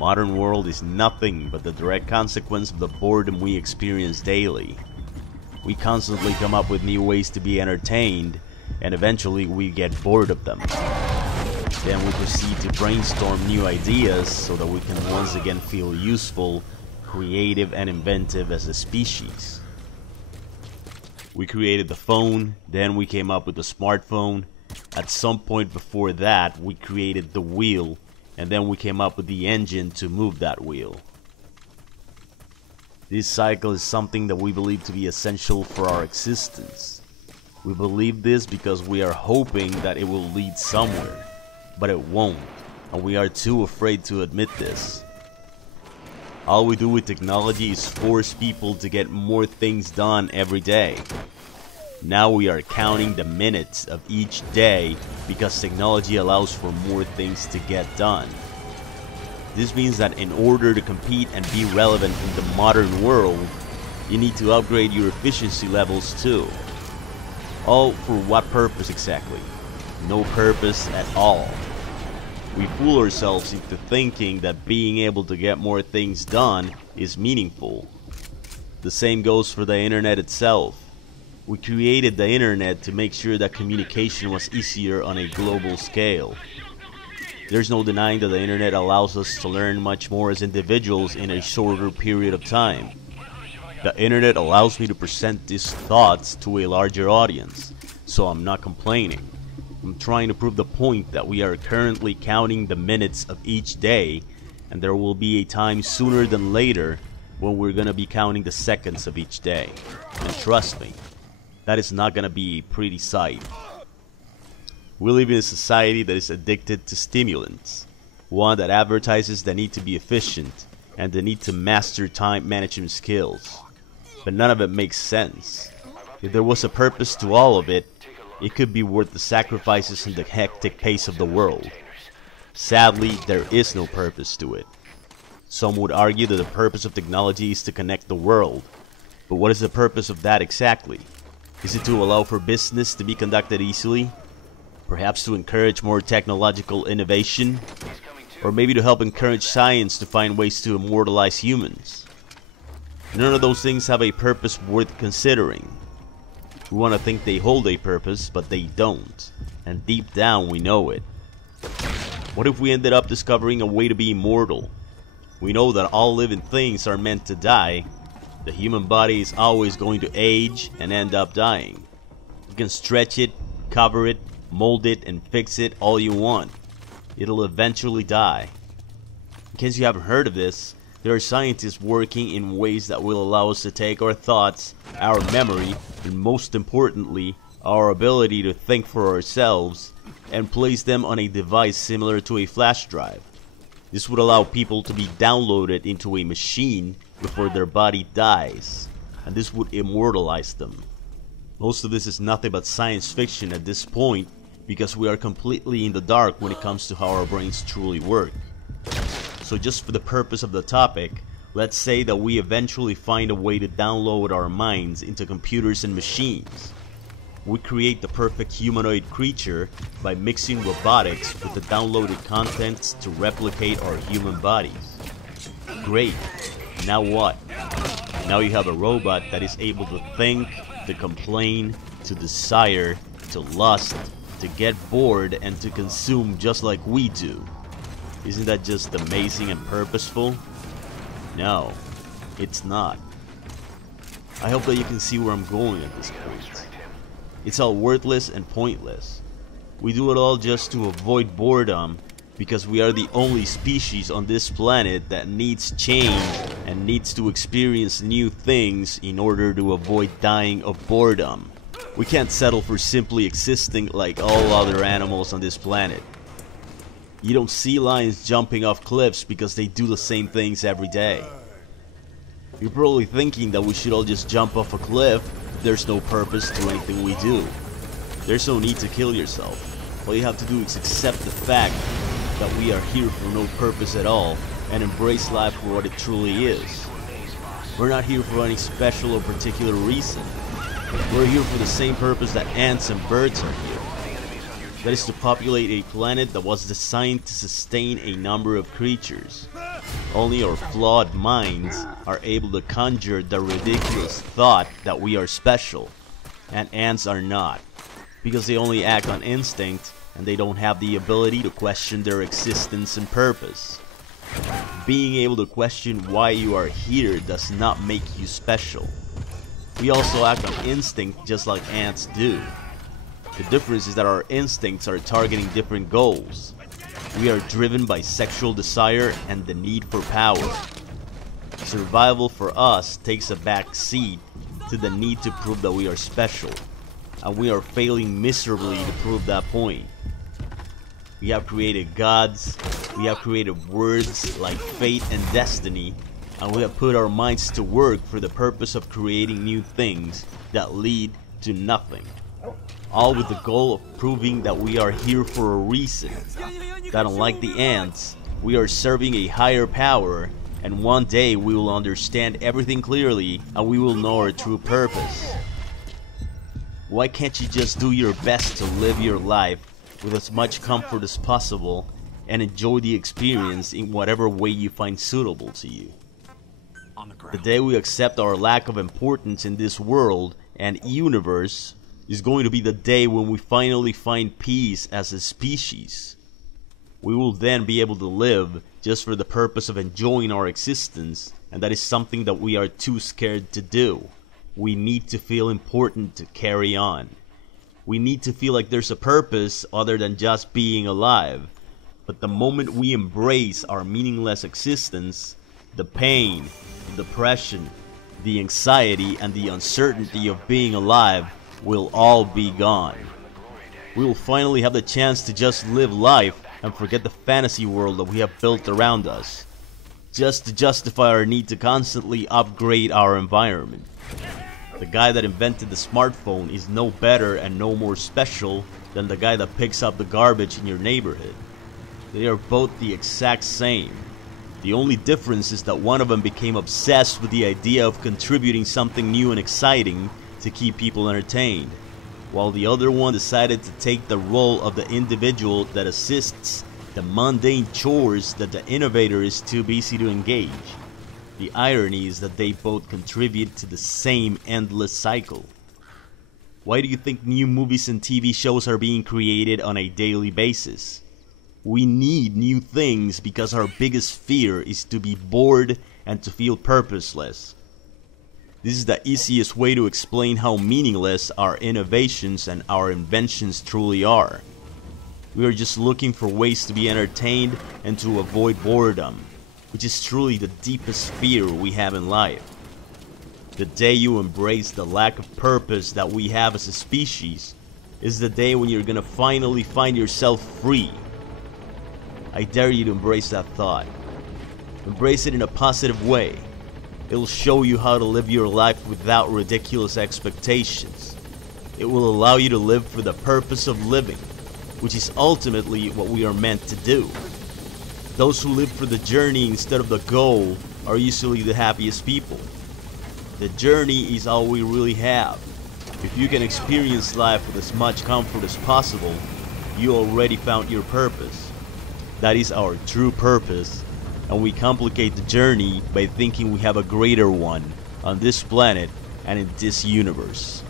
modern world is nothing but the direct consequence of the boredom we experience daily. We constantly come up with new ways to be entertained, and eventually we get bored of them. Then we proceed to brainstorm new ideas so that we can once again feel useful, creative, and inventive as a species. We created the phone, then we came up with the smartphone. At some point before that, we created the wheel, and then we came up with the engine to move that wheel. This cycle is something that we believe to be essential for our existence. We believe this because we are hoping that it will lead somewhere, but it won't, and we are too afraid to admit this. All we do with technology is force people to get more things done every day. Now we are counting the minutes of each day because technology allows for more things to get done. This means that in order to compete and be relevant in the modern world, you need to upgrade your efficiency levels too. All for what purpose exactly? No purpose at all. We fool ourselves into thinking that being able to get more things done is meaningful. The same goes for the internet itself. We created the internet to make sure that communication was easier on a global scale. There's no denying that the internet allows us to learn much more as individuals in a shorter period of time. The internet allows me to present these thoughts to a larger audience, so I'm not complaining. I'm trying to prove the point that we are currently counting the minutes of each day, and there will be a time sooner than later when we're gonna be counting the seconds of each day. And trust me, that is not gonna be a pretty sight. We live in a society that is addicted to stimulants, one that advertises the need to be efficient and the need to master time management skills. But none of it makes sense. If there was a purpose to all of it, it could be worth the sacrifices in the hectic pace of the world. Sadly, there is no purpose to it. Some would argue that the purpose of technology is to connect the world. But what is the purpose of that exactly? Is it to allow for business to be conducted easily? Perhaps to encourage more technological innovation? Or maybe to help encourage science to find ways to immortalize humans? None of those things have a purpose worth considering. We want to think they hold a purpose, but they don't. And deep down we know it. What if we ended up discovering a way to be immortal? We know that all living things are meant to die. The human body is always going to age and end up dying. You can stretch it, cover it, mold it, and fix it all you want. It'll eventually die. In case you haven't heard of this, there are scientists working in ways that will allow us to take our thoughts, our memory, and most importantly, our ability to think for ourselves, and place them on a device similar to a flash drive. This would allow people to be downloaded into a machine before their body dies, and this would immortalize them. Most of this is nothing but science fiction at this point, because we are completely in the dark when it comes to how our brains truly work. So just for the purpose of the topic, let's say that we eventually find a way to download our minds into computers and machines. We create the perfect humanoid creature by mixing robotics with the downloaded contents to replicate our human bodies. Great. Now what? Now you have a robot that is able to think, to complain, to desire, to lust, to get bored, and to consume just like we do. Isn't that just amazing and purposeful? No, it's not. I hope that you can see where I'm going at this point. It's all worthless and pointless. We do it all just to avoid boredom, because we are the only species on this planet that needs change and needs to experience new things in order to avoid dying of boredom. We can't settle for simply existing like all other animals on this planet. You don't see lions jumping off cliffs because they do the same things every day. You're probably thinking that we should all just jump off a cliff. There's no purpose to anything we do. There's no need to kill yourself. All you have to do is accept the fact that we are here for no purpose at all and embrace life for what it truly is. We're not here for any special or particular reason. We're here for the same purpose that ants and birds are here. That is to populate a planet that was designed to sustain a number of creatures. Only our flawed minds are able to conjure the ridiculous thought that we are special, and ants are not, because they only act on instinct and they don't have the ability to question their existence and purpose. Being able to question why you are here does not make you special. We also act on instinct just like ants do. The difference is that our instincts are targeting different goals. We are driven by sexual desire and the need for power. Survival for us takes a back seat to the need to prove that we are special, and we are failing miserably to prove that point. We have created gods, we have created words like fate and destiny, and we have put our minds to work for the purpose of creating new things that lead to nothing. All with the goal of proving that we are here for a reason. That unlike the ants, we are serving a higher power, and one day we will understand everything clearly and we will know our true purpose. Why can't you just do your best to live your life with as much comfort as possible and enjoy the experience in whatever way you find suitable to you? The day we accept our lack of importance in this world and universe is going to be the day when we finally find peace as a species. We will then be able to live just for the purpose of enjoying our existence, and that is something that we are too scared to do. We need to feel important to carry on. We need to feel like there's a purpose other than just being alive. But the moment we embrace our meaningless existence, the pain, the depression, the anxiety, and the uncertainty of being alive will all be gone. We will finally have the chance to just live life and forget the fantasy world that we have built around us, just to justify our need to constantly upgrade our environment. The guy that invented the smartphone is no better and no more special than the guy that picks up the garbage in your neighborhood. They are both the exact same. The only difference is that one of them became obsessed with the idea of contributing something new and exciting to keep people entertained, while the other one decided to take the role of the individual that assists the mundane chores that the innovator is too busy to engage. The irony is that they both contribute to the same endless cycle. Why do you think new movies and TV shows are being created on a daily basis? We need new things because our biggest fear is to be bored and to feel purposeless. This is the easiest way to explain how meaningless our innovations and our inventions truly are. We are just looking for ways to be entertained and to avoid boredom, which is truly the deepest fear we have in life. The day you embrace the lack of purpose that we have as a species is the day when you're gonna finally find yourself free. I dare you to embrace that thought. Embrace it in a positive way. It'll show you how to live your life without ridiculous expectations. It will allow you to live for the purpose of living, which is ultimately what we are meant to do. Those who live for the journey instead of the goal are usually the happiest people. The journey is all we really have. If you can experience life with as much comfort as possible, you already found your purpose. That is our true purpose, and we complicate the journey by thinking we have a greater one on this planet and in this universe.